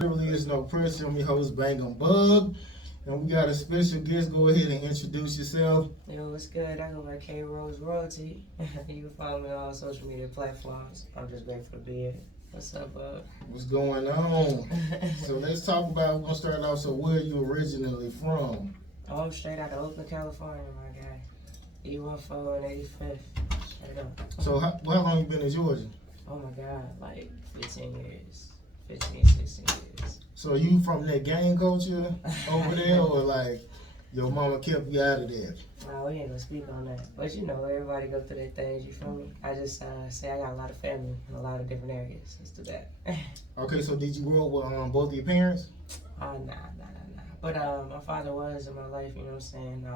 Really is no pressure. I'm your host, Bang on Bug, and we got a special guest. Go ahead and introduce yourself. Yo, what's good? I go by K Rose Royalty. You can follow me on all social media platforms. I'm just grateful to be here. What's up, bud? What's going on? So let's talk about. We're gonna start off. So where are you originally from? Oh, I'm straight out of Oakland, California, my guy. E14 and 85th. Straight up. So how long you been in Georgia? Oh my God, like 15 years. 15, 16 years. So are you from that gang culture over there, or like your mama kept you out of there? Nah, we ain't gonna speak on that. But you know, everybody go through their things, you feel me? I just say I got a lot of family in a lot of different areas. Let's do that. Okay, so did you grow up with both of your parents? Nah. But my father was in my life, you know what I'm saying?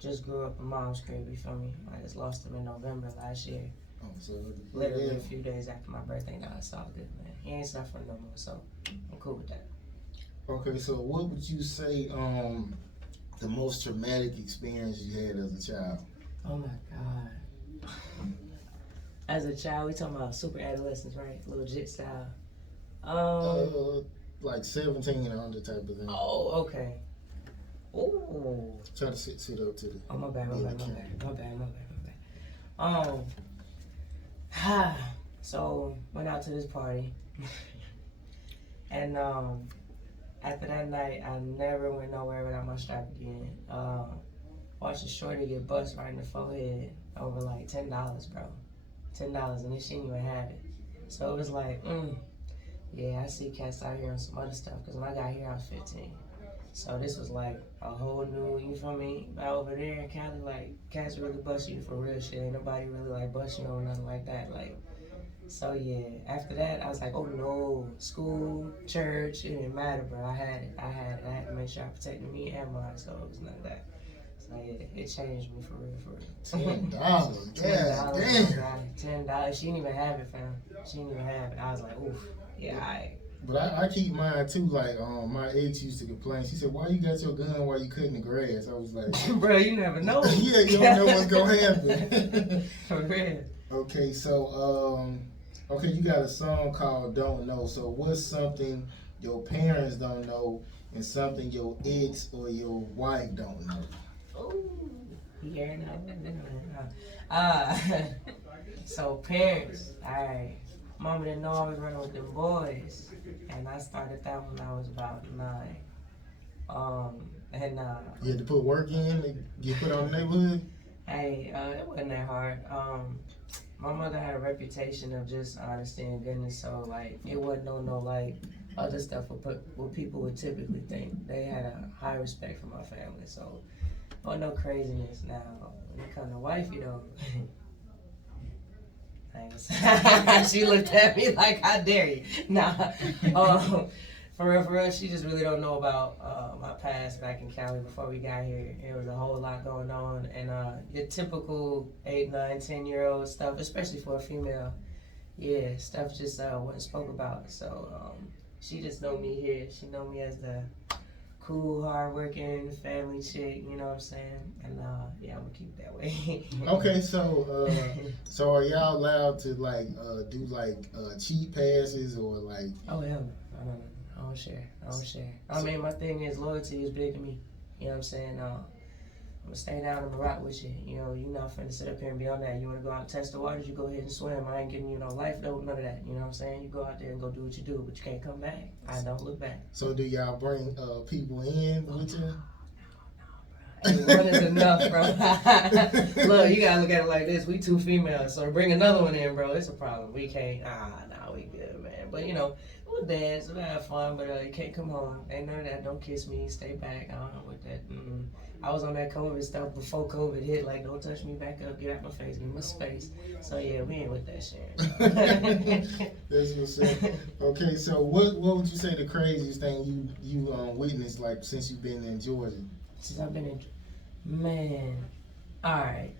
Just grew up in mom's crib, you feel me? I just lost him in November last year. Oh, so Literally a few days after my birthday. Now it's all good, man. He ain't suffering no more, so I'm cool with that. Okay, so what would you say the most traumatic experience you had as a child? Oh my God. As a child, we talking about super adolescence, right? Little jit style. Like 17 and under type of thing. Oh, okay. Ooh. Try to sit up to the. Oh, my bad. So went out to this party, and after that night, I never went nowhere without my strap again. Watched a shorty get bust right in the forehead over like $10, bro. $10, and then she didn't even have it. So it was like, yeah, I see cats out here on some other stuff. Cause when I got here, I was 15. So this was like a whole new, you feel me? But over there in Cali, like cats really bust you for real shit. Ain't nobody really like bust you or nothing like that. Like, so yeah. After that, I was like, oh no, school, church, it didn't matter, bro. I had it. I had to make sure I protected me and mine. So it was none of that. So yeah, it changed me for real. $10. $10. She didn't even have it, fam. She didn't even have it. I was like, oof. Yeah, alright. But I keep mine too. Like my ex used to complain. She said, "Why you got your gun while you cutting the grass?" I was like, "Bro, you never know." Yeah, you don't know what's gonna happen. For real. Okay, so okay, you got a song called "Don't Know." So what's something your parents don't know and something your ex or your wife don't know? Ooh, yeah, no. So parents, alright. Mama didn't know I was running with them boys, and I started that when I was about 9. You had to put work in to get put on the neighborhood. Hey, it wasn't that hard. My mother had a reputation of just honesty and goodness, so like it wasn't no like other stuff what people would typically think. They had a high respect for my family, so wasn't no craziness. Now when it comes to wifey though. She looked at me like, how dare you? Nah, for real, she just really don't know about my past back in Cali before we got here. It was a whole lot going on, and your typical 8, 9, 10-year-old stuff, especially for a female, yeah, stuff just wasn't spoke about. So she just know me here. She know me as the cool, hard-working family chick, you know what I'm saying? And yeah, I'm gonna keep it that way. Okay, so are y'all allowed to like do like cheat passes or like? Oh hell no, I don't share. I mean, my thing is loyalty is big to me. You know what I'm saying? I'm gonna stay down and rock with you. You know, you're not finna sit up here and be on that. You wanna go out and test the waters, you go ahead and swim. I ain't getting you no life though, none of that. You know what I'm saying? You go out there and go do what you do, but you can't come back. I don't look back. So do y'all bring people in with you? One is enough, bro. Look, you gotta look at it like this. We 2 females, so bring another one in, bro. It's a problem. We can't. Nah, we good, man. But you know, we'll dance, we'll have fun, but you can't come home. Ain't none of that. Don't kiss me. Stay back. I don't know what that. I was on that COVID stuff before COVID hit. Like, don't touch me, back up, get out my face, give me space. So yeah, we ain't with that shit. That's what's up. Okay, so what would you say the craziest thing you witnessed like since you've been in Georgia? Since I've been in, man. All right.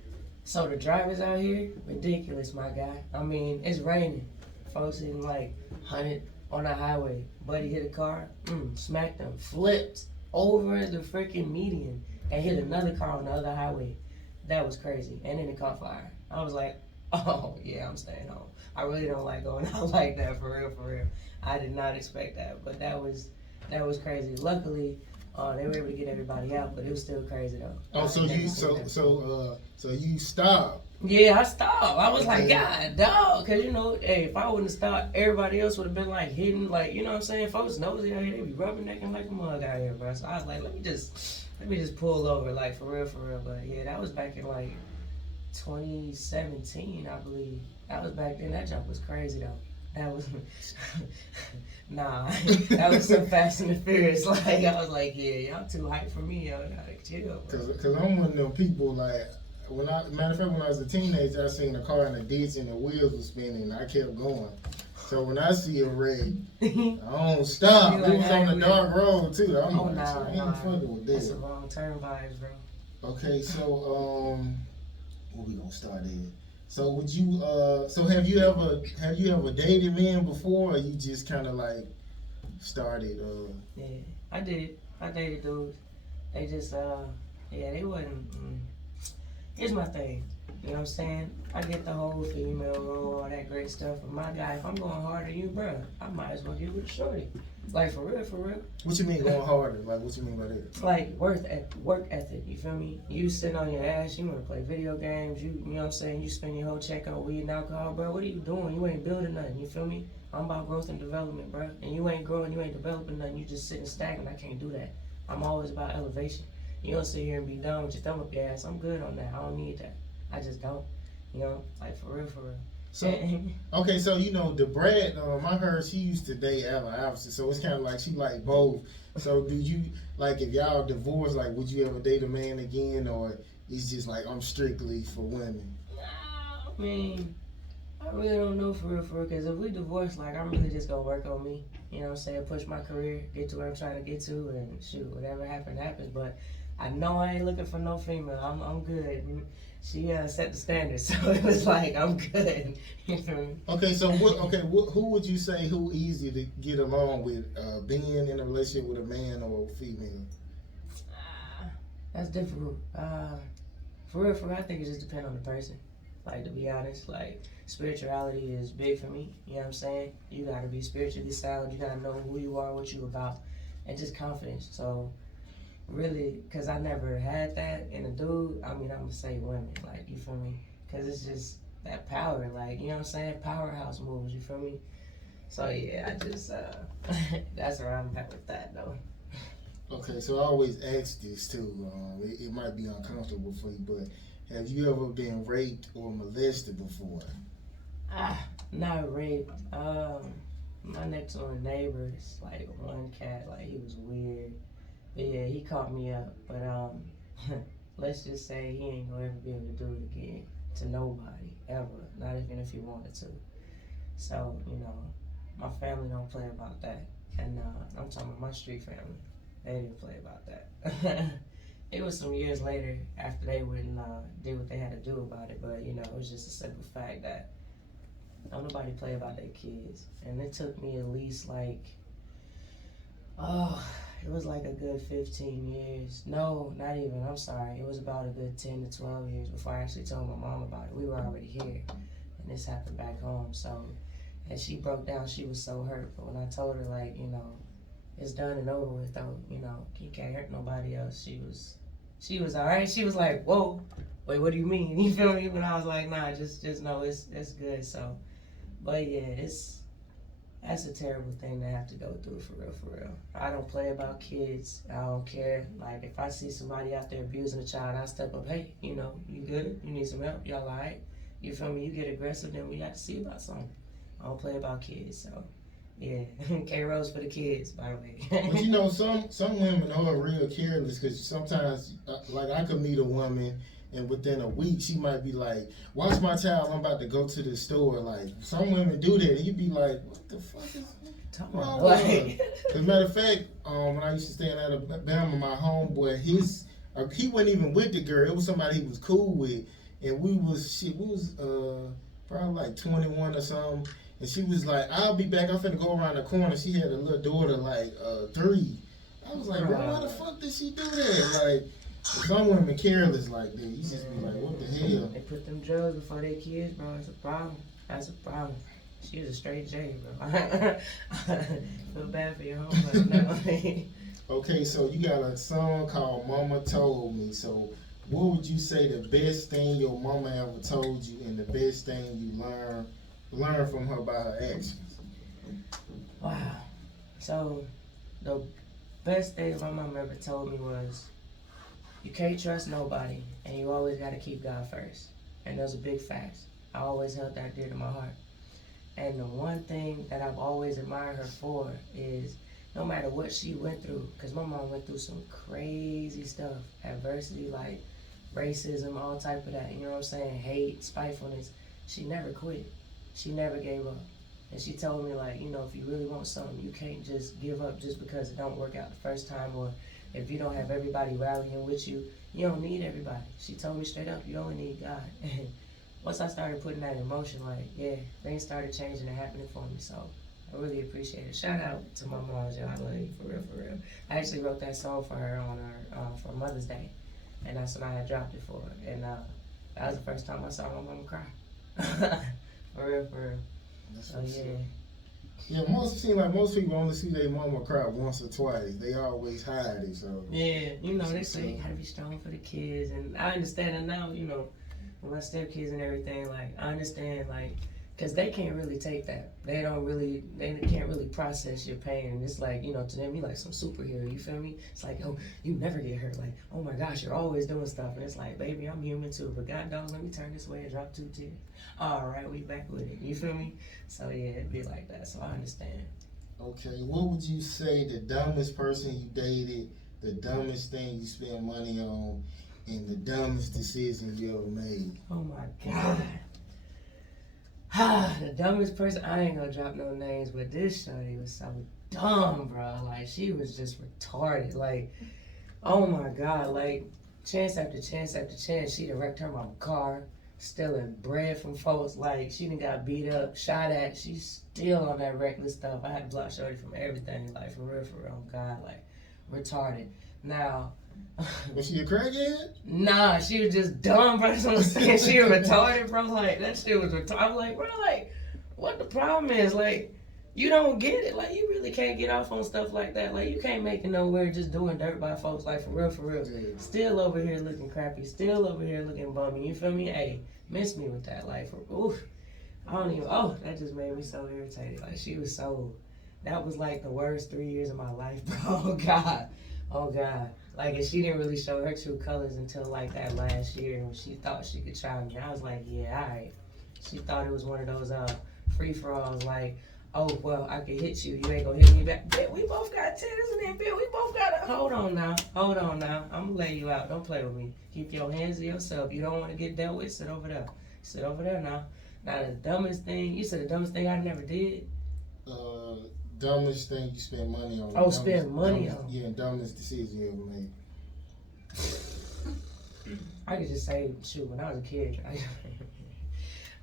So the drivers out here, ridiculous, my guy. I mean, it's raining. Folks in like 100 on the highway. Buddy hit a car, smacked them, flipped over the freaking median and hit another car on the other highway. That was crazy. And then it caught fire. I was like, Oh yeah, I'm staying home. I really don't like going out like that for real, for real. I did not expect that, but that was crazy. Luckily, they were able to get everybody out, but it was still crazy though. Oh, so you so you stopped. Yeah, I stopped. I was like, Okay. God, dog, because hey, if I wouldn't have stopped, everybody else would have been like hitting, like you know what I'm saying. Folks nosy out here, they be rubbernecking like a mug out here, bro. So I was like, let me just pull over, like for real, for real. But yeah, that was back in like 2017, I believe. That was back then. That jump was crazy though. That was nah. That was some Fast and the Furious. Like I was like, yeah, y'all too hype for me. Y'all gotta chill. Bro. Cause I'm one of them people like matter of fact when I was a teenager I seen a car in a ditch and the wheels were spinning and I kept going. So when I see a wreck, I don't stop. You like, It was on the dark road too. I'm Oh like, nah, I ain't nah. fucking with That's this. a wrong turn vibes, bro. Okay, so where we gonna start at? So would you so have you ever dated men before, or you just kind of like started? Yeah, I did. I dated dudes. They just yeah, they wasn't. Here's my thing. You know what I'm saying? I get the whole female role, all that great stuff. But my guy, if I'm going harder than you, bro, I might as well get with a shorty. Like for real, for real. What you mean going harder? Like what you mean by that? Like work ethic, you feel me? You sitting on your ass, you wanna play video games, you know what I'm saying? You spend your whole check on weed and alcohol, bro. What are you doing? You ain't building nothing, you feel me? I'm about growth and development, bro. And you ain't growing, you ain't developing nothing, you just sitting stagnant. I can't do that. I'm always about elevation. You don't sit here and be done with your thumb up your ass. I'm good on that. I don't need that. I just don't. You know, like for real, for real. So okay, so you know the Brad, I heard she used to date Allen Iverson, so it's kind of like she like both. So do you like if y'all divorced, like would you ever date a man again, or it's just like I'm strictly for women? I mean, I really don't know for real, because if we divorce, like I'm really just gonna work on me. You know what I'm saying? Push my career, get to where I'm trying to get to, and shoot, whatever happens, happens. But I know I ain't looking for no female. I'm good. She set the standard, so it was like I'm good. You feel me? Okay, so who would you say who easy to get along with, being in a relationship with a man or a female? That's difficult. For real, I think it just depends on the person. Like to be honest, like spirituality is big for me. You know what I'm saying? You gotta be spiritually sound. You gotta know who you are, what you about, and just confidence. So really, cause I never had that in a dude. I mean, I'm gonna say women. Like you feel me? Cause it's just that power. Like you know what I'm saying? Powerhouse moves. You feel me? So yeah, I just that's where I'm at with that though. Okay, so I always ask this too. It might be uncomfortable for you, but have you ever been raped or molested before? Not raped. My next door neighbor's like one cat, like he was weird. But yeah, he caught me up. But let's just say he ain't gonna ever be able to do it again to nobody ever. Not even if he wanted to. So you know, my family don't play about that, and I'm talking about my street family. They didn't play about that. It was some years later after they went and did what they had to do about it, but you know, it was just a simple fact that don't nobody play about their kids. And it took me at least like, it was like a good 15 years. No, not even, I'm sorry. It was about a good 10 to 12 years before I actually told my mom about it. We were already here, and this happened back home. So, and she broke down, she was so hurt. But when I told her, like, you know, it's done and over with, though, you know, you can't hurt nobody else. She was all right. She was like, whoa, wait, what do you mean? You feel me? But I was like, nah, just know it's good. So, but yeah, that's a terrible thing to have to go through, for real. I don't play about kids. I don't care. Like, if I see somebody out there abusing a child, I step up, hey, you know, you good? You need some help? Y'all all right? You feel me? You get aggressive, then we got to see about something. I don't play about kids, so. Yeah, K-Rose for the kids, by the way. But you know, some women are real careless because sometimes, like I could meet a woman and within a week she might be like, "Watch my child, I'm about to go to the store." Like some women do that, and you be like, "What the fuck is wrong with her?" As a matter of fact, when I used to stay in Alabama, my homeboy, he wasn't even with the girl. It was somebody he was cool with, and we was probably like 21 or something. And she was like, "I'll be back. I'm finna go around the corner." She had a little daughter, like 3. I was like, "Bro, why the fuck did she do that?" Like, Some women careless like that. You just be like, what the hell? They put them drugs before their kids, bro. It's a problem. That's a problem. She was a straight J, bro. Feel bad for your home, but no. Okay, so you got a song called Mama Told Me. So what would you say the best thing your mama ever told you and the best thing you learn from her by her actions? Wow. So the best thing my mom ever told me was you can't trust nobody and you always gotta keep God first. And those are big facts. I always held that dear to my heart. And the one thing that I've always admired her for is no matter what she went through, because my mom went through some crazy stuff, adversity, like racism, all type of that, you know what I'm saying, hate, spitefulness, she never quit. She never gave up. And she told me, like, you know, if you really want something, you can't just give up just because it don't work out the first time, or if you don't have everybody rallying with you, you don't need everybody. She told me straight up, you only need God. And once I started putting that in motion, like, yeah, things started changing and happening for me, so I really appreciate it. Shout out to my mom, y'all. I love you, for real, for real. I actually wrote that song for her on her, for Mother's Day, and that's when I had dropped it for her. And that was the first time I saw my mama cry. For real, for real. So, yeah. Yeah, most people only see their mama cry once or twice. They always hide it, so. Yeah, you know, they say you gotta be strong for the kids, and I understand it now, you know, with my stepkids and everything, like, I understand, like, because they can't really take that. They can't really process your pain. And it's like, you know, to them, you like some superhero, you feel me? It's like, oh, you never get hurt. Like, oh my gosh, you're always doing stuff. And it's like, baby, I'm human too. But God dog, let me turn this way and drop 2 tears. All right, we back with it. You feel me? So yeah, it'd be like that. So I understand. Okay, what would you say the dumbest person you dated, the dumbest thing you spent money on, and the dumbest decision you ever made? Oh my God. The dumbest person, I ain't gonna drop no names, but this shawty was so dumb, bro. Like, she was just retarded. Like, oh my God, like, chance after chance after chance, she done wrecked her mama's car, stealing bread from folks. Like, she done got beat up, shot at. She's still on that reckless stuff. I had to block shorty from everything, like, for real, oh God, like, retarded. Now, was she a crackhead? Nah, she was just dumb, bro. She was retarded, bro. Like, that shit was retarded. I'm like, bro, like, what the problem is? Like, you don't get it. Like, you really can't get off on stuff like that. Like, you can't make it nowhere just doing dirt by folks. Like, for real. Yeah. Still over here looking crappy. Still over here looking bummy. You feel me? Hey, miss me with that. Like, oof. I don't even, that just made me so irritated. Like, she was so, that was like the worst 3 years of my life, bro. Oh, God. Like, and she didn't really show her true colors until, like, that last year when she thought she could try me. I was like, yeah, all right. She thought it was one of those free-for-alls, like, oh, well, I can hit you. You ain't gonna hit me back. Bitch, we both got tennis in there, bitch. We both got a... Hold on now. I'm gonna lay you out. Don't play with me. Keep your hands to yourself. You don't want to get dealt with, sit over there. Sit over there now. Now, the dumbest thing... You said the dumbest thing I never did? Dumbest thing you spend money on. Oh, spend money on. Yeah, dumbest decision you ever made. I could just say, shoot, when I was a kid, I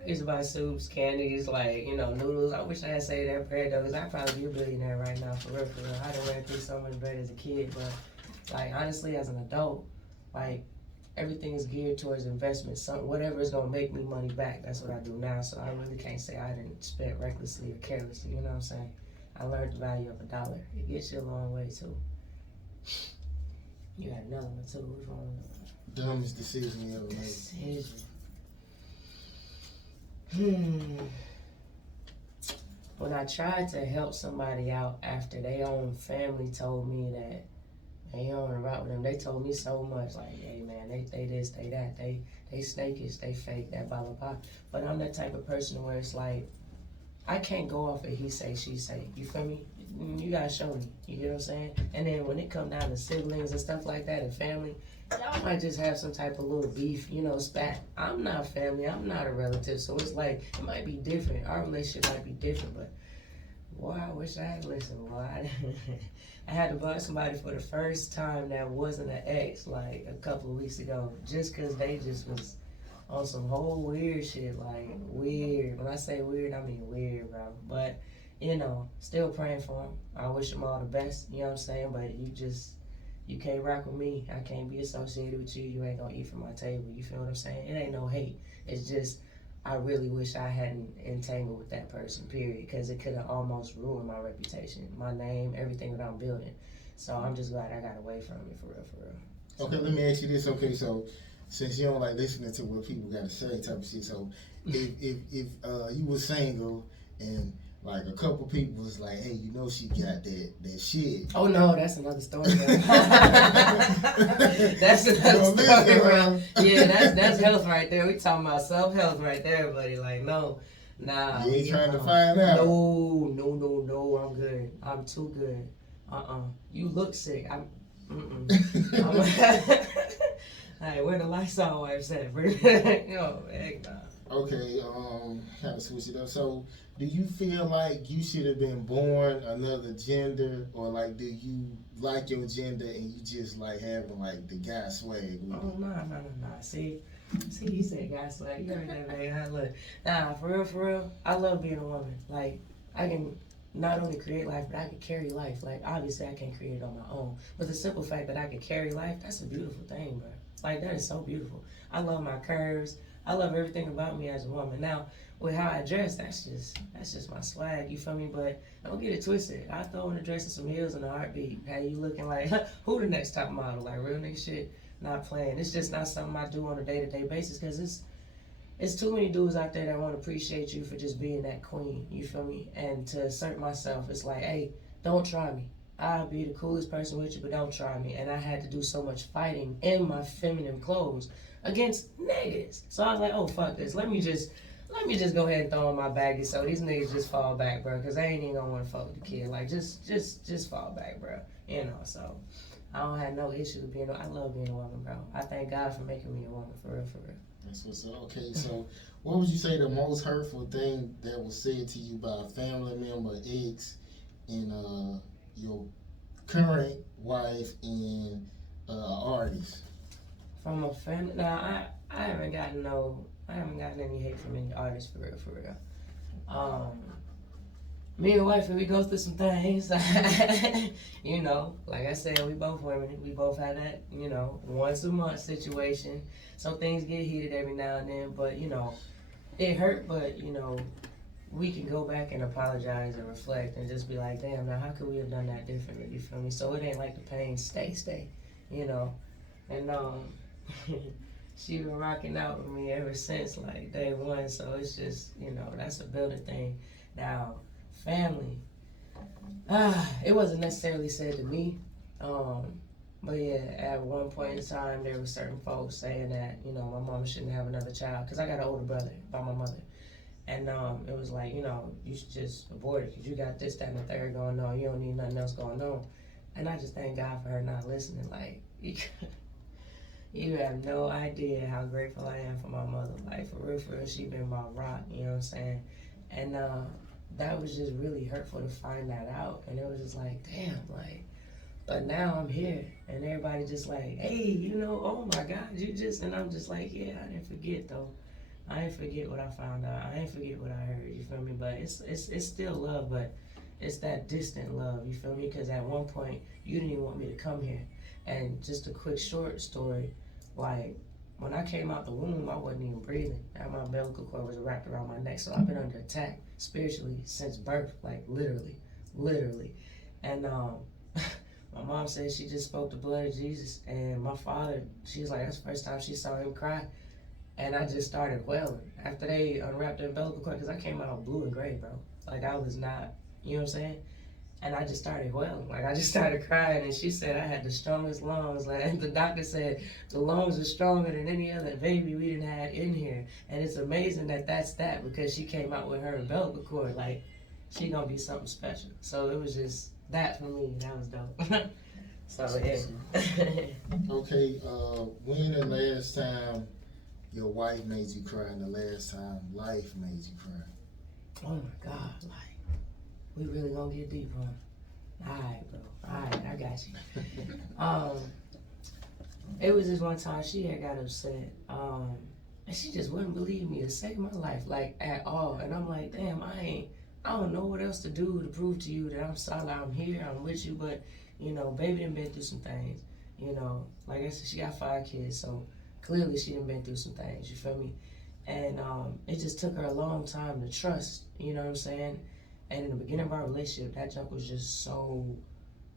used to buy soups, candies, like, you know, noodles. I wish I had saved that bread, though, because I'd probably be a billionaire right now, for real. I done ran through so much bread as a kid, but, like, honestly, as an adult, like, everything is geared towards investment. Whatever is going to make me money back, that's what I do now, so I really can't say I didn't spend recklessly or carelessly, you know what I'm saying? I learned the value of $1. It gets you a long way, too. You got another one, too. Which one? Dumbest decision you ever made. Decision. When I tried to help somebody out after their own family told me that, man, you don't want to rock with them. They told me so much, like, hey, man, they this, they that, they snakish, they fake, that blah, blah, blah. But I'm that type of person where it's like, I can't go off of he say, she say. You feel me? You gotta show me. You get what I'm saying? And then when it come down to siblings and stuff like that and family, y'all might just have some type of little beef, you know, spat. I'm not family. I'm not a relative. So it's like, it might be different. Our relationship might be different, but boy, I wish I had listened. Boy, I had to bug somebody for the first time that wasn't an ex, like, a couple of weeks ago, just because they just was on some whole weird shit, like, weird. When I say weird, I mean weird, bro. But, you know, still praying for them. I wish them all the best, you know what I'm saying? But You can't rock with me. I can't be associated with you. You ain't gonna eat from my table. You feel what I'm saying? It ain't no hate. It's just I really wish I hadn't entangled with that person, period, because it could have almost ruined my reputation, my name, everything that I'm building. So I'm just glad I got away from it, for real, for real. Okay, let me ask you this. Okay, so since you don't like listening to what people got to say, type of shit. So if you were single and like a couple people was like, hey, you know she got that shit. Oh no, that's another story, bro. That's another story, bro. Yeah, that's health right there. We talking about self-health right there, buddy. Like, no, nah. You ain't trying to find out. No, I'm good. I'm too good. You look sick. Hey, where the Lysol wipes at, bro? Yo, heck nah. Okay, kind of switch it up. So, do you feel like you should have been born another gender, or like, do you like your gender and you just like having like the guy swag? Oh nah. See, you said guy swag. You heard that, man? Look, nah, for real. I love being a woman. Like, I can not only create life, but I can carry life. Like, obviously, I can't create it on my own, but the simple fact that I can carry life, that's a beautiful thing, bro. Like, that is so beautiful. I love my curves. I love everything about me as a woman. Now, with how I dress, that's just my swag, you feel me? But don't get it twisted. I throw in a dress and some heels in a heartbeat. How you looking like, who the next top model? Like, real nigga shit, not playing. It's just not something I do on a day-to-day basis, because it's too many dudes out there that want to appreciate you for just being that queen, you feel me? And to assert myself, it's like, hey, don't try me. I'll be the coolest person with you, but don't try me. And I had to do so much fighting in my feminine clothes against niggas. So I was like, oh, fuck this. Let me just go ahead and throw in my baggie so these niggas just fall back, bro. Because they ain't even gonna want to fuck with the kid. Like, just fall back, bro. You know, so I don't have no issue with being I love being a woman, bro. I thank God for making me a woman, for real, for real. That's what's up. Okay, so what would you say the most hurtful thing that was said to you by a family member, ex, and your current wife and artist? From a family, now I haven't gotten any hate from any artists, for real. Me and wife, we go through some things. You know, like I said, we both women. We both have that, you know, once a month situation. So things get heated every now and then, but you know, it hurt. But you know, we can go back and apologize and reflect and just be like, damn, now how could we have done that differently? You feel me? So it ain't like the pain stay, you know. And she been rocking out with me ever since like day one. So it's just, you know, that's a building thing. Now, family, it wasn't necessarily said to me, but yeah, at one point in time, there were certain folks saying that, you know, my mama shouldn't have another child, because I got an older brother by my mother. And it was like, you know, you should just abort it because you got this, that, and the third going on. You don't need nothing else going on. And I just thank God for her not listening. Like, you have no idea how grateful I am for my mother. Like, for real, she been my rock, you know what I'm saying? And that was just really hurtful to find that out. And it was just like, damn, like, but now I'm here. And everybody just like, hey, you know, oh my God, you just, and I'm just like, yeah, I didn't forget though. I ain't forget what I found out. I ain't forget what I heard, you feel me? But it's still love, but it's that distant love, you feel me? Because at one point, you didn't even want me to come here. And just a quick short story, like, when I came out the womb, I wasn't even breathing. And my umbilical cord was wrapped around my neck, so I've been under attack spiritually since birth, like literally. And my mom said she just spoke the blood of Jesus, and my father, she was like, that's the first time she saw him cry. And I just started wailing after they unwrapped the umbilical cord, because I came out blue and gray, bro. Like, I was not, you know what I'm saying? And I just started wailing. Like, I just started crying, and she said I had the strongest lungs. Like, and the doctor said the lungs are stronger than any other baby we didn't had in here. And it's amazing that that's that, because she came out with her umbilical cord. Like, she gonna be something special. So it was just that for me. That was dope. So, yeah. Okay, when the last time your wife made you cry and the last time life made you cry? Oh my God, like, we really gonna get deep, huh? Alright, bro. Alright, I got you. It was just one time she had got upset. And she just wouldn't believe me to save my life, like, at all. And I'm like, damn, I don't know what else to do to prove to you that I'm solid, I'm here, I'm with you, but, you know, baby done been through some things. you know, like I said, she got 5 kids, so clearly she done been through some things, you feel me? And it just took her a long time to trust, you know what I'm saying? And in the beginning of our relationship, that junk was just so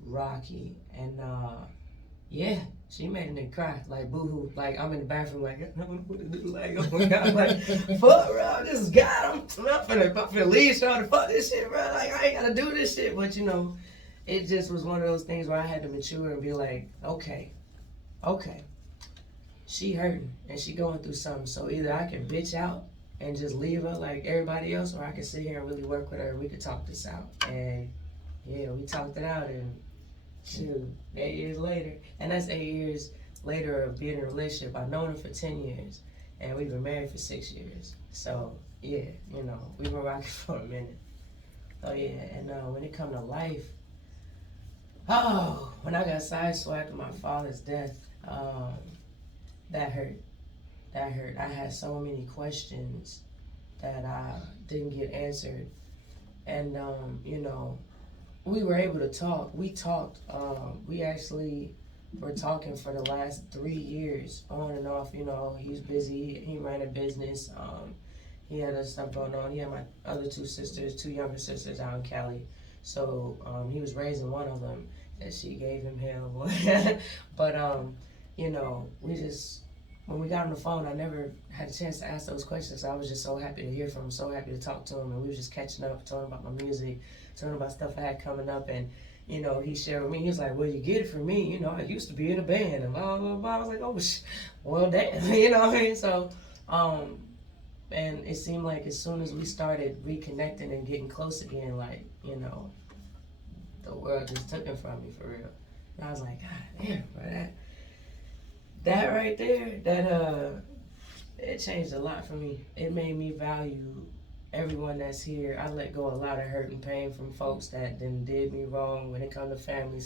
rocky. And yeah, she made a nigga cry, like boo-hoo. Like I'm in the bathroom, like I don't know what to do. Like oh my god, like fuck, bro, I just got him. I'm finna leave, trying to fuck this shit, bro. Like I ain't gotta do this shit, but you know, it just was one of those things where I had to mature and be like, okay, she hurting and she going through something. So either I can bitch out and just leave her like everybody else, or I can sit here and really work with her and we could talk this out. And yeah, we talked it out and shoot, 8 years later. And that's 8 years later of being in a relationship. I've known her for 10 years and we've been married for 6 years. So yeah, you know, we've been rocking for a minute. Oh yeah, and when it come to life, when I got sideswiped after my father's death, that hurt. That hurt. I had so many questions that I didn't get answered. And, you know, we were able to talk. We talked. We actually were talking for the last 3 years, on and off. You know, he was busy. He ran a business. He had other stuff going on. He had my other 2 sisters, 2 younger sisters out in Cali. So he was raising one of them, and she gave him hell. But, you know, we just, when we got on the phone, I never had a chance to ask those questions. I was just so happy to hear from him, so happy to talk to him, and we were just catching up, talking about my music, talking about stuff I had coming up, and, you know, he shared with me, he was like, well, you get it from me, you know, I used to be in a band, and blah, blah, blah. I was like, oh, well, damn, you know what I mean? So, and it seemed like as soon as we started reconnecting and getting close again, like, you know, the world just took it from me, for real. And I was like, God damn, bro, that right there, it changed a lot for me. It made me value everyone that's here. I let go a lot of hurt and pain from folks that then did me wrong when it come to family,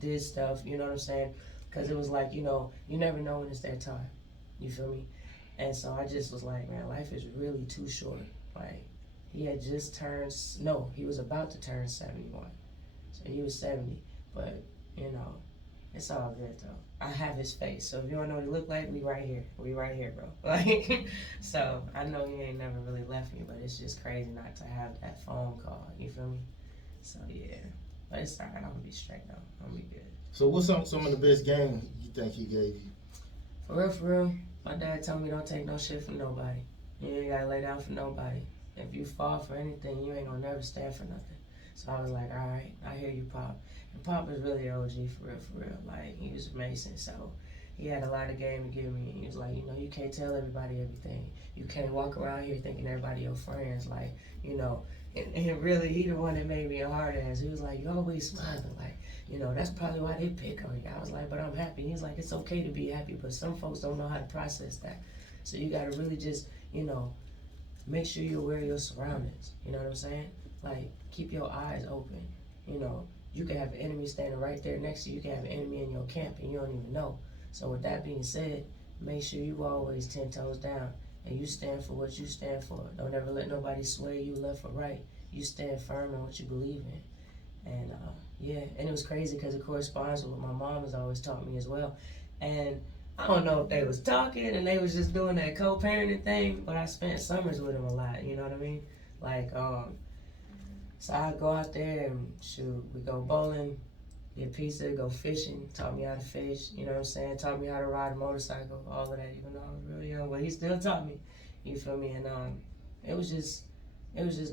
did stuff, you know what I'm saying? Because it was like, you know, you never know when it's their time. You feel me? And so I just was like, man, life is really too short. Like, he had just turned, no, he was about to turn 71. So he was 70. But, you know, it's all good though. I have his face, so if you don't know what he look like, we right here, bro. Like, so I know he ain't never really left me, but it's just crazy not to have that phone call. You feel me? So yeah, but it's alright. I'm gonna be straight though. I'm gonna be good. So what's some of the best game you think he gave you? For real, my dad told me don't take no shit from nobody. You ain't gotta lay down for nobody. If you fall for anything, you ain't gonna never stand for nothing. So I was like, all right, I hear you, Pop. And Pop was really OG, for real. Like, he was amazing. So he had a lot of game to give me. He was like, you know, you can't tell everybody everything. You can't walk around here thinking everybody your friends. Like, you know, and really, he the one that made me a hard ass. He was like, you always smiling. Like, you know, that's probably why they pick on you. I was like, but I'm happy. He's like, it's okay to be happy, but some folks don't know how to process that. So you got to really just, you know, make sure you're aware of your surroundings. You know what I'm saying? Like, keep your eyes open. You know, you can have an enemy standing right there next to you. You can have an enemy in your camp and you don't even know. So with that being said, make sure you always 10 toes down and you stand for what you stand for. Don't ever let nobody sway you left or right. You stand firm in what you believe in. And yeah, and it was crazy because it corresponds with what my mom has always taught me as well. And I don't know if they was talking and they was just doing that co-parenting thing, but I spent summers with them a lot, you know what I mean? Like, so I go out there and shoot, we go bowling, get pizza, go fishing, taught me how to fish, you know what I'm saying? Taught me how to ride a motorcycle, all of that, even though I was really young, but he still taught me, you feel me? And it was just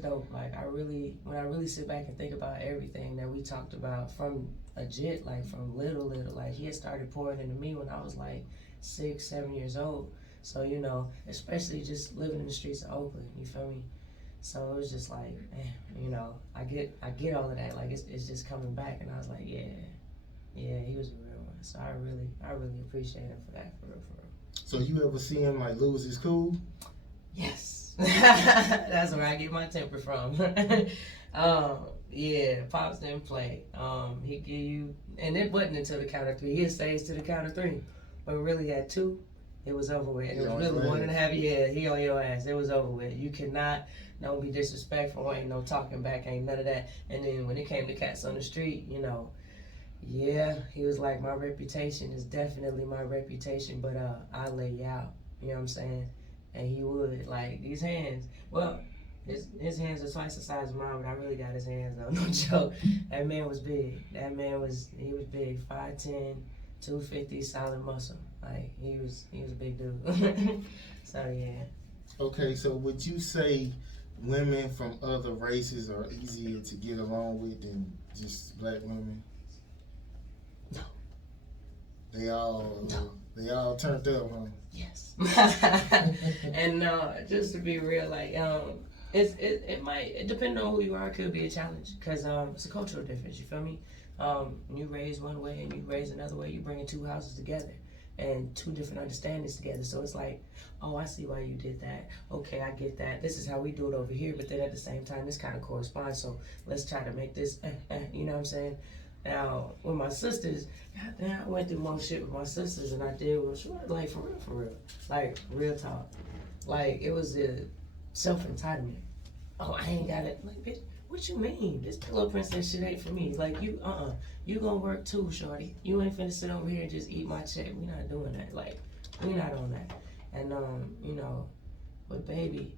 dope. Like, when I really sit back and think about everything that we talked about from legit, like from little, like he had started pouring into me when I was like 6, 7 years old. So, you know, especially just living in the streets of Oakland, you feel me? So it was just like, man, you know, I get all of that. Like it's just coming back, and I was like, yeah, he was a real one. So I really appreciate him for that, for real. So you ever see him like lose his cool? Yes, that's where I get my temper from. Yeah, Pops didn't play. He give you, and it wasn't until the count of 3. He stays to the count of 3, but really at 2, it was over with. It was really 1.5 years. He on your ass. It was over with. You cannot. Don't be disrespectful. Ain't no talking back. Ain't none of that. And then when it came to cats on the street, you know, Yeah, he was like, my reputation is definitely my reputation, but I lay you out. You know what I'm saying? And he would like these hands. Well, his hands are twice the size of mine, but I really got his hands though. No joke. That man was big. He was big. 5'10", 250, solid muscle. Like he was a big dude. So yeah. Okay, so would you say women from other races are easier to get along with than just black women? No. They all No. they all turned up, huh? Yes. And just to be real, like it might depend on who you are. It could be a challenge because it's a cultural difference. You feel me? You raise one way and you raise another way. You bringing two houses together and two different understandings together. So it's like, oh, I see why you did that. Okay, I get that. This is how we do it over here. But then at the same time, this kind of corresponds. So let's try to make this. You know what I'm saying? Now with my sisters, goddamn, I went through more shit with my sisters than I did with Shorty. Like for real, like real talk. Like it was the self entitlement. Oh, I ain't got it. Like, bitch, what you mean? This pillow princess shit ain't for me. Like you, you gonna work too, shorty. You ain't finna sit over here and just eat my check. We not doing that. Like we not on that. And you know, but baby,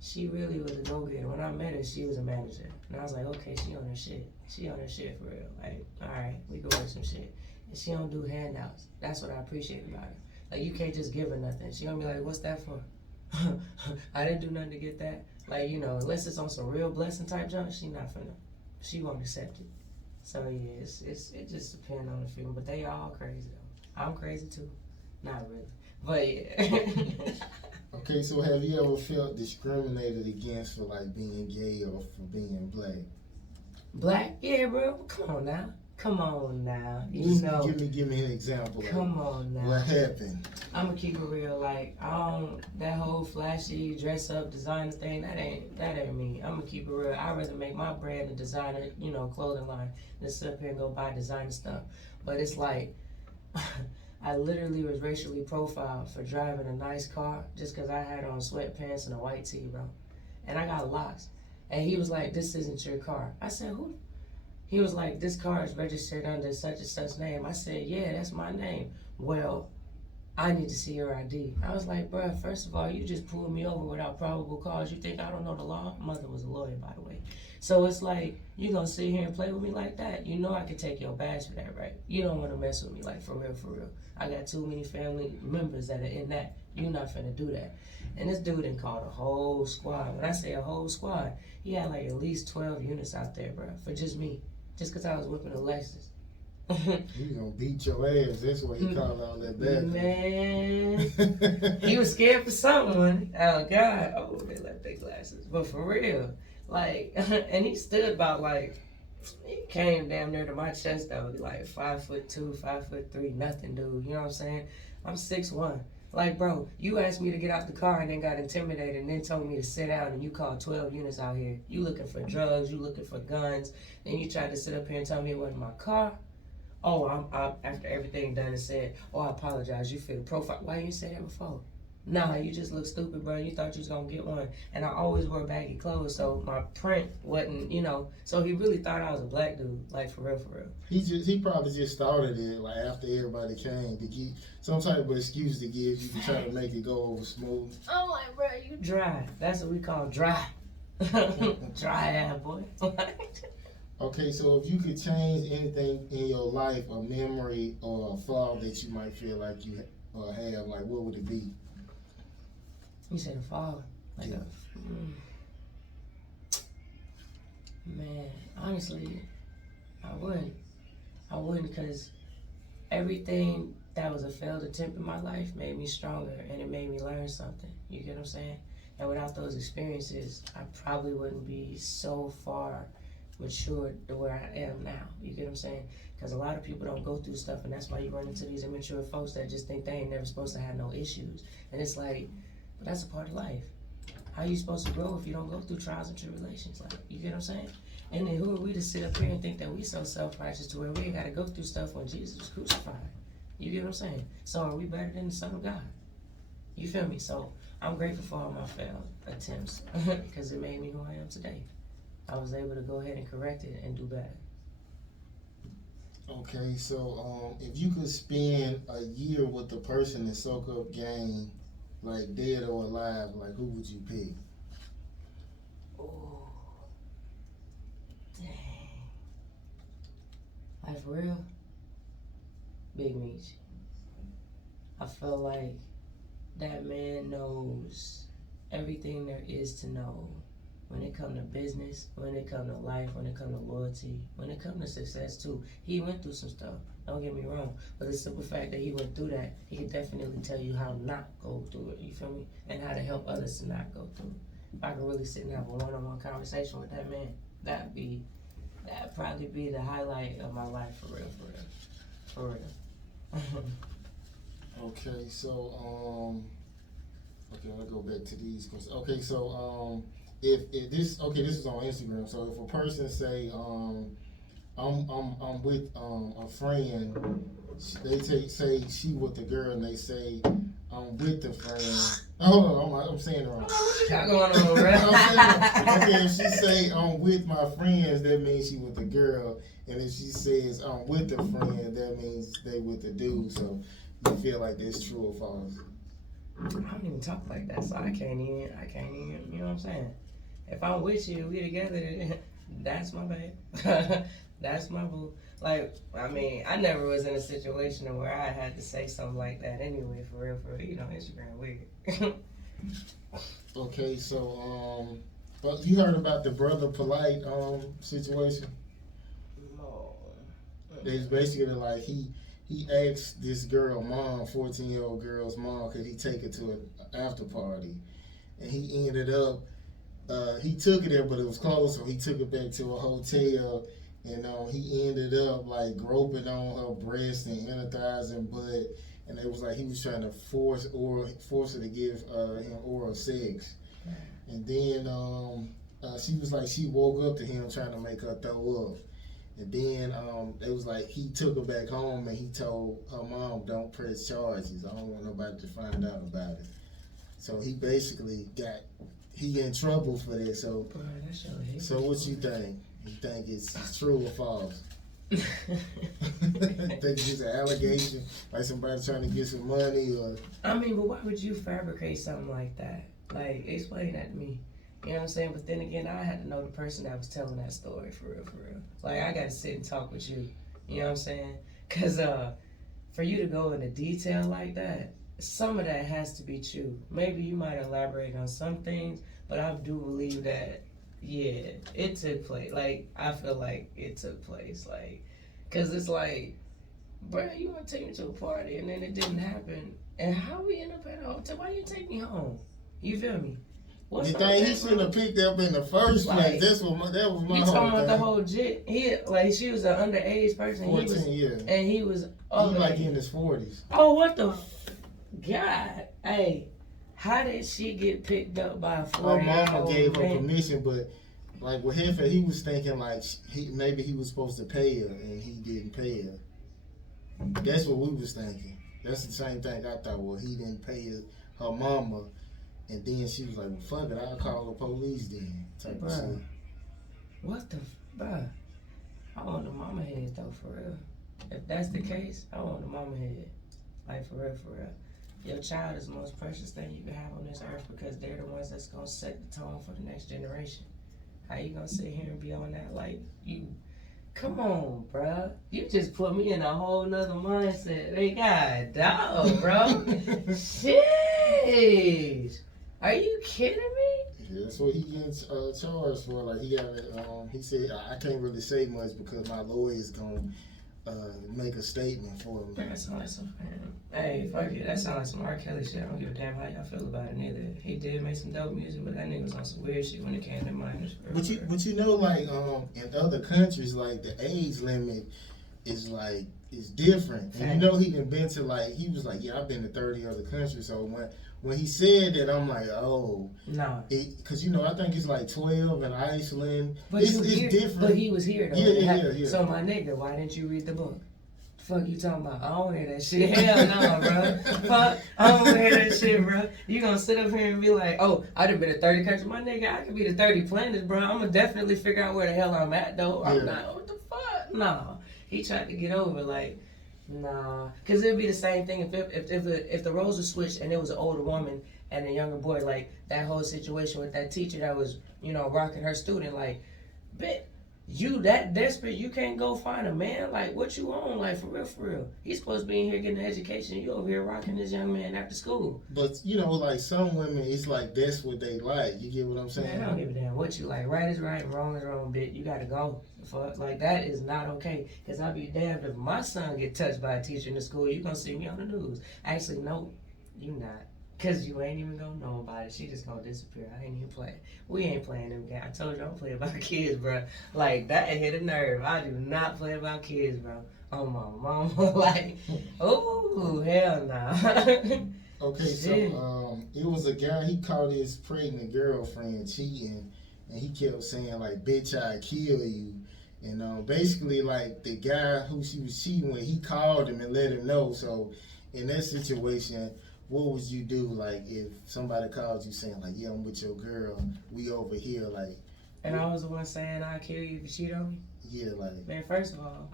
she really was a go-getter. When I met her, she was a manager. And I was like, okay, she on her shit. She on her shit for real. Like, all right, we go work some shit. And she don't do handouts. That's what I appreciate about her. Like, you can't just give her nothing. She gonna be like, what's that for? I didn't do nothing to get that. Like, you know, unless it's on some real blessing type junk, she not finna. She won't accept it. So, yeah, it just depends on the feeling. But they all crazy, though. I'm crazy, too. Not really. But, yeah. Okay, so have you ever felt discriminated against for like being gay or for being black? Black? Yeah, bro. Come on now. Come on now. You Just know. give me an example. Come on now. What happened? I'ma keep it real. Like that whole flashy dress up designer thing. That ain't me. I'ma keep it real. I'd rather make my brand a designer, you know, clothing line than sit up here and go buy designer stuff. But it's like. I literally was racially profiled for driving a nice car just because I had on sweatpants and a white tee, bro. And I got locks. And he was like, this isn't your car. I said, who? He was like, this car is registered under such and such name. I said, yeah, that's my name. Well, I need to see your ID. I was like, bro, first of all, you just pulled me over without probable cause. You think I don't know the law? Mother was a lawyer, by the way. So it's like, you gonna sit here and play with me like that? You know I could take your badge for that, right? You don't wanna mess with me, like for real, for real. I got too many family members that are in that. You not finna do that. And this dude done called a whole squad. When I say a whole squad, he had like at least 12 units out there, bro, for just me. Just cause I was whipping a Lexus. He gonna beat your ass. That's why he called all that back. Man, he was scared for someone. Oh God! Oh, they left their glasses. But for real, like, and he stood about like, he came damn near to my chest though. Like 5'2", 5'3", nothing, dude. You know what I'm saying? I'm 6'1". Like, bro, you asked me to get out the car and then got intimidated and then told me to sit down and you called 12 units out here. You looking for drugs? You looking for guns? Then you tried to sit up here and tell me it wasn't my car. Oh, I'm after everything done and said, oh, I apologize, you fit the profile. Why you didn't say that before? Nah, you just look stupid, bro. You thought you was gonna get one. And I always wore baggy clothes, so my print wasn't, you know. So he really thought I was a black dude, like for real, for real. He probably just started it like after everybody came to get some type of excuse to give you to try to make it go over smooth. I'm like, bro, you dry. That's what we call dry. Dry ass boy. Okay, so if you could change anything in your life, a memory or a flaw that you might feel like you have, like what would it be? You said a flaw? Like yeah. Man, honestly, I wouldn't. I wouldn't because everything that was a failed attempt in my life made me stronger and it made me learn something. You get what I'm saying? And without those experiences, I probably wouldn't be so far matured to where I am now. You get what I'm saying? Because a lot of people don't go through stuff, and that's why you run into these immature folks that just think they ain't never supposed to have no issues. And it's like, but that's a part of life. How you supposed to grow if you don't go through trials and tribulations? Like, you get what I'm saying? And then who are we to sit up here and think that we so self-righteous to where we ain't got to go through stuff when Jesus was crucified? You get what I'm saying? So are we better than the Son of God? You feel me? So I'm grateful for all my failed attempts because it made me who I am today. I was able to go ahead and correct it and do better. Okay, so if you could spend a year with the person and soak up game, like dead or alive, like who would you pick? Oh, dang. Like for real? Big Meech. I feel like that man knows everything there is to know when it come to business, when it come to life, when it come to loyalty, when it come to success too. He went through some stuff, don't get me wrong, but the simple fact that he went through that, he can definitely tell you how not go through it, you feel me? And how to help others to not go through it. If I could really sit and have a one-on-one conversation with that man, that'd probably be the highlight of my life, for real, for real. For real. Okay, so okay, I'll go back to these questions. Okay, so if this this is on Instagram. So if a person say I'm with a friend, they say she with the girl, and they say I'm with the friend. Oh, I'm saying it wrong. What you got going on, bro? Okay, if she say I'm with my friends, that means she with the girl, and if she says I'm with the friend, that means they with the dude. So you feel like that's true or false? I don't even talk like that, so I can't even, you know what I'm saying? If I'm with you, we together, then that's my babe. That's my boo. Like, I mean, I never was in a situation where I had to say something like that anyway, for real, you know, Instagram weird. Okay, so but you heard about the Brother Polite situation? No. It's basically like he asked this girl mom, 14-year-old girl's mom, could he take her to an after party, and he ended up he took her there, but it was closed, so he took her back to a hotel, and he ended up like groping on her breast and inner thighs and butt, and it was like he was trying to force her to give him oral sex, and then she was like she woke up to him trying to make her throw up. And then it was like he took her back home and he told her mom, don't press charges. I don't want nobody to find out about it. So he basically he in trouble for that. So Bro, that's your hate. So what you think? You think it's true or false? Think it's just an allegation, like somebody trying to get some money, or? I mean, but why would you fabricate something like that? Like, explain that to me. You know what I'm saying? But then again, I had to know the person that was telling that story, for real, for real. Like, I gotta sit and talk with you. You know what I'm saying? Because for you to go into detail like that, some of that has to be true. Maybe you might elaborate on some things, but I do believe that, yeah, it took place. Like, I feel like it took place. Like, because it's like, bro, you want to take me to a party and then it didn't happen. And how we end up at a hotel? Why you take me home? You feel me? You think he shouldn't have picked up in the first place? That was my You whole talking about thing. the whole jit? She was an underage person. 14 years. And he was He like underage. in his 40s. Oh, what the God? Hey, how did she get picked up by a 40-year-old Her mama gave her man? permission, but like with him, he was thinking like maybe he was supposed to pay her and he didn't pay her. That's what we was thinking. That's the same thing I thought. Well, he didn't pay her mama, and then she was like, "Well, fuck it, I'll call the police then." Type of shit. What the, bruh? I want the mama head though, for real. If that's the case, I want the mama head. Like, for real, for real. Your child is the most precious thing you can have on this earth because they're the ones that's gonna set the tone for the next generation. How you gonna sit here and be on that? Like, come on, bruh. You just put me in a whole nother mindset. Hey, God, dog, bro. Sheesh. Are you kidding me? Yeah, that's what he gets charged for. Like he got, he said, I can't really say much because my lawyer is gonna make a statement for him. That sounds like some, hey, fuck it. That sounds like some R. Kelly shit. I don't give a damn how y'all feel about it neither. He did make some dope music, but that nigga was on some weird shit when it came to minors. But you know, like in other countries, like the age limit is different. And you know, he done been to he was like, yeah, I've been to 30 other countries. So when he said that, I'm like, oh, no, because you know, I think it's like 12 in Iceland. But it's different. But he was here though. Yeah. So my nigga, why didn't you read the book? Fuck you talking about? I don't hear that shit. Hell no, bro. Fuck, I don't hear that shit, bro. You gonna sit up here and be like, oh, I done been to 30 countries. My nigga, I could be to 30 planets, bro. I'm gonna definitely figure out where the hell I'm at, though. I'm not, what the fuck? No. he tried to get over, like, nah. Because it'd be the same thing if the roles were switched and it was an older woman and a younger boy, like, that whole situation with that teacher that was, rocking her student, like, bitch, you that desperate, you can't go find a man? Like, what you on? Like, for real. He's supposed to be in here getting an education. You over here rocking this young man after school. But, like, some women, it's like that's what they like. You get what I'm saying? Man, I don't give a damn what you like. Right is right and wrong is wrong, bitch. You gotta go. Fuck, like, that is not okay. Because I'll be damned if my son get touched by a teacher in the school. You gonna see me on the news. Actually, no, you not. Because you ain't even gonna know about it. She just gonna disappear. I ain't even playing. We ain't playing them games. I told you I don't play about kids, bro. Like, that hit a nerve. I do not play about kids, bro. Oh, my mama. Like, oh, hell nah. Okay, so it was a guy, he caught his pregnant girlfriend cheating, and he kept saying, like, bitch, I kill you. And basically, like, the guy who she was cheating with, he called him and let him know. So, in that situation, what would you do, like, if somebody called you saying, like, yeah, I'm with your girl, we over here, like... And I was the one saying, I'll kill you if you cheat on me? Yeah, like... Man, first of all,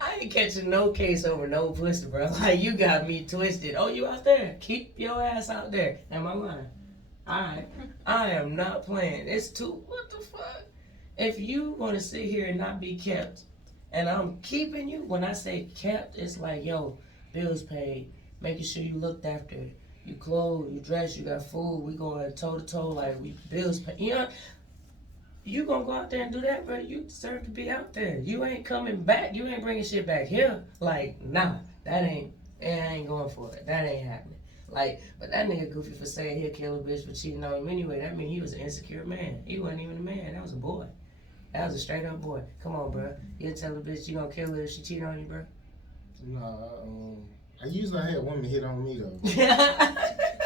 I ain't catching no case over no pussy, bro. Like, you got me twisted. Oh, you out there? Keep your ass out there. Am I lying? Alright. I am not playing. It's too... What the fuck? If you want to sit here and not be kept, and I'm keeping you, when I say kept, it's like, yo... Bills paid, making sure you looked after, you clothed, you dressed, you got food, we going toe to toe, like, we bills paid. You gonna go out there and do that, bro? You deserve to be out there. You ain't coming back. You ain't bringing shit back here. Like, nah, I ain't going for it. That ain't happening. Like, but that nigga goofy for saying he'll kill a bitch for cheating on him anyway. That mean he was an insecure man. He wasn't even a man. That was a boy. That was a straight up boy. Come on, bro. You'll tell a bitch you gonna kill her if she cheat on you, bro? Nah, I usually had women hit on me though.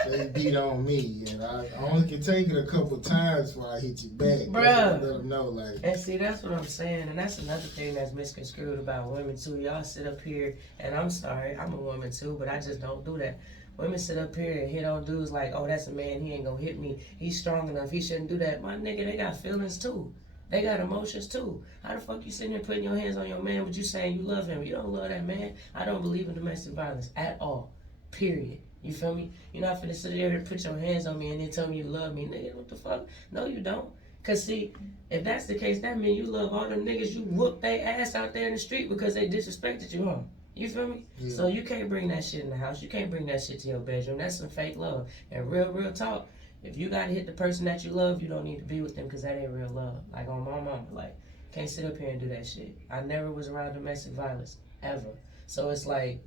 They beat on me, and I only can take it a couple times before I hit you back. Bruh. Let them know, like. And see, that's what I'm saying, and that's another thing that's misconstrued about women too. Y'all sit up here, and I'm sorry, I'm a woman too, but I just don't do that. Women sit up here and hit on dudes like, oh, that's a man, he ain't gonna hit me. He's strong enough, he shouldn't do that. My nigga, they got feelings too. They got emotions too. How the fuck you sitting there putting your hands on your man but you saying you love him? You don't love that man. I don't believe in domestic violence at all. Period. You feel me? You're not finna sit there and put your hands on me and then tell me you love me. Nigga, what the fuck? No, you don't. Cause see, if that's the case, that means you love all them niggas you whooped their ass out there in the street because they disrespected you, huh? You feel me? Yeah. So you can't bring that shit in the house. You can't bring that shit to your bedroom. That's some fake love. And real talk, if you gotta hit the person that you love, you don't need to be with them because that ain't real love. Like on my mama, like, can't sit up here and do that shit. I never was around domestic violence, ever. So it's like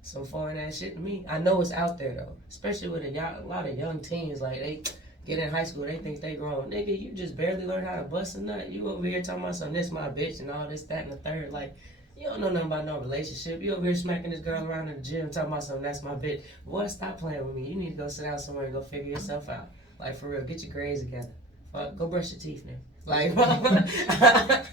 some foreign ass shit to me. I know it's out there though, especially with a lot of young teens. Like they get in high school, they think they grown. Nigga, you just barely learned how to bust a nut. You over here talking about something, this my bitch and all this, that, and the third. Like, you don't know nothing about no relationship. You over here smacking this girl around in the gym talking about something, that's my bitch. Boy, stop playing with me. You need to go sit down somewhere and go figure yourself out. Like, for real, get your grades together. Fuck, go brush your teeth, man. Like, yeah,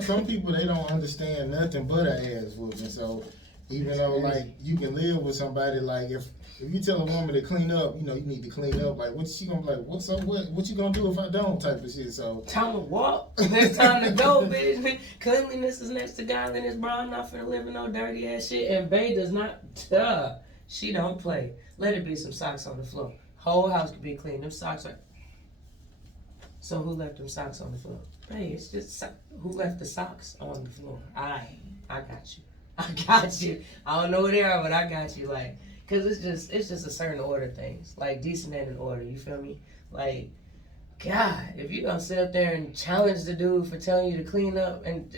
some people, they don't understand nothing but an ass whooping. So, even though, like, you can live with somebody, like, if you tell a woman to clean up, you know, you need to clean up. Like, what's she gonna be like? What you gonna do if I don't? Type of shit. So time to walk. It's time to go, bitch. Cleanliness is next to godliness, bro. I'm not finna live in no dirty ass shit. And Bae does not. She don't play. Let it be some socks on the floor. Whole house could be clean. Them socks are. So who left them socks on the floor? Hey, it's just who left the socks on the floor. I got you. I got you. I don't know who they are, but I got you. Like, cause it's just a certain order of things. Like decent and in order. You feel me? Like, God, if you gonna sit up there and challenge the dude for telling you to clean up, and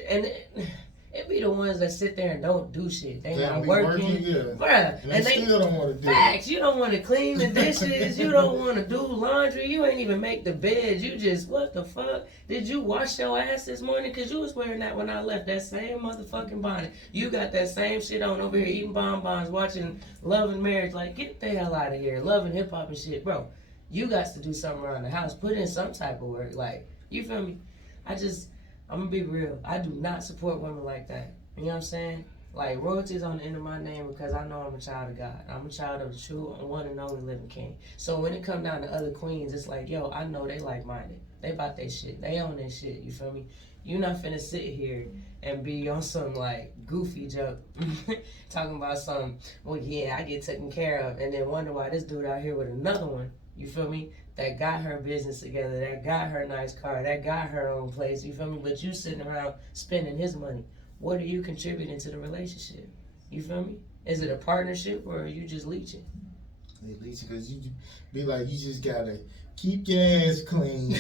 it be the ones that sit there and don't do shit. They not working, yeah. Bruh. And they still don't want to do facts. You don't want to clean the dishes. You don't want to do laundry. You ain't even make the bed. You just, what the fuck? Did you wash your ass this morning? Because you was wearing that when I left. That same motherfucking bonnet. You got that same shit on over here eating bonbons, watching Love and Marriage. Like, get the hell out of here. Love and hip hop and shit. Bro, you got to do something around the house. Put in some type of work. Like, you feel me? I'm gonna be real. I do not support women like that. You know what I'm saying? Like, royalty is on the end of my name because I know I'm a child of God. I'm a child of the true one and only living king. So when it come down to other queens, it's like, yo, I know they like-minded. They about their shit. They own their shit. You feel me? You not finna sit here and be on some like goofy joke talking about some, well, yeah, I get taken care of, and then wonder why this dude out here with another one, you feel me, that got her business together, that got her nice car, that got her own place, you feel me, but you sitting around spending his money. What are you contributing to the relationship? You feel me? Is it a partnership or are you just leeching? They leeching because you be like, you just gotta keep your ass clean,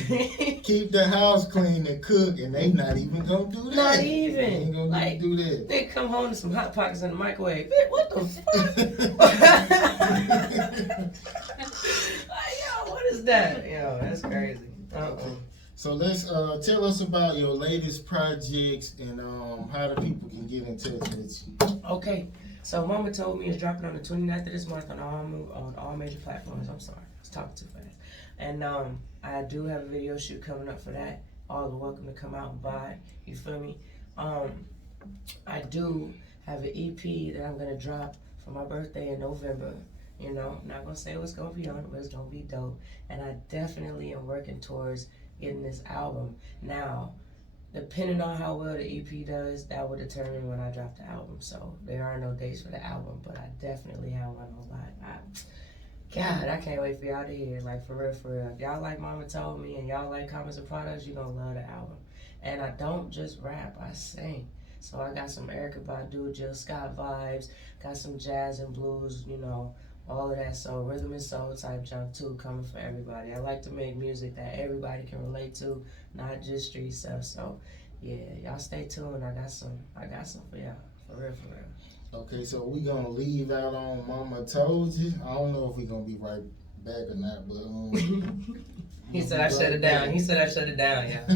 keep the house clean and cook, and they not even gonna do that. Not even. They ain't gonna like, do that. They come home to some Hot Pockets in the microwave. Bitch, what the fuck? Like, yo, what is that? Yo, that's crazy. Okay. So let's tell us about your latest projects and how the people can get in touch with you. Okay. So Mama Told Me is dropping on the 29th of this month on all major platforms. I'm sorry, I was talking too fast. And I do have a video shoot coming up for that. All are welcome to come out and buy. You feel me? I do have an EP that I'm gonna drop for my birthday in November. You know, I'm not gonna say what's gonna be on it, but it's gonna be dope. And I definitely am working towards getting this album. Now, depending on how well the EP does, that will determine when I drop the album. So there are no dates for the album, but I definitely have one on live. God, I can't wait for y'all to hear. Like, for real, for real. If y'all like Mama Told Me and y'all like Comments and Products, you're gonna love the album. And I don't just rap, I sing. So I got some Erykah Badu, Jill Scott vibes, got some jazz and blues, you know, all of that. So rhythm and soul type junk too, coming for everybody. I like to make music that everybody can relate to, not just street stuff. So yeah, y'all stay tuned. I got some for y'all. For real, for real. Okay, so we gonna leave out on Mama Told You. I don't know if we gonna be right back or not, but He said I shut it down. He said I shut it down, yeah.